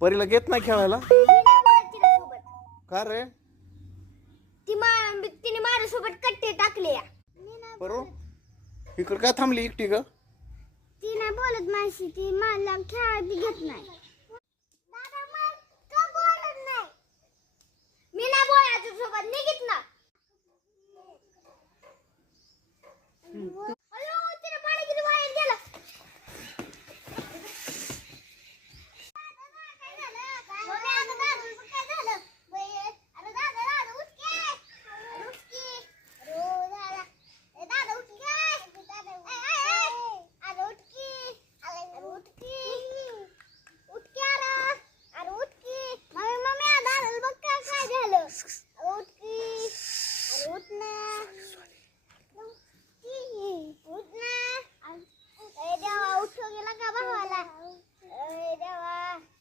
परीला घेत नाही खेळायला मी नाही बोलत तिच्यासोबत. का रे? तिने माझ्यासोबत कट्टे टाकले या. मी नाही परू इकडे काय थांबली एकटी ग? ती नाही बोलत माझी. ती मला खेळायला बी घेत नाही. दादा मग का बोलत नाही? मी नाही बोलायचं सोबत निघित ना.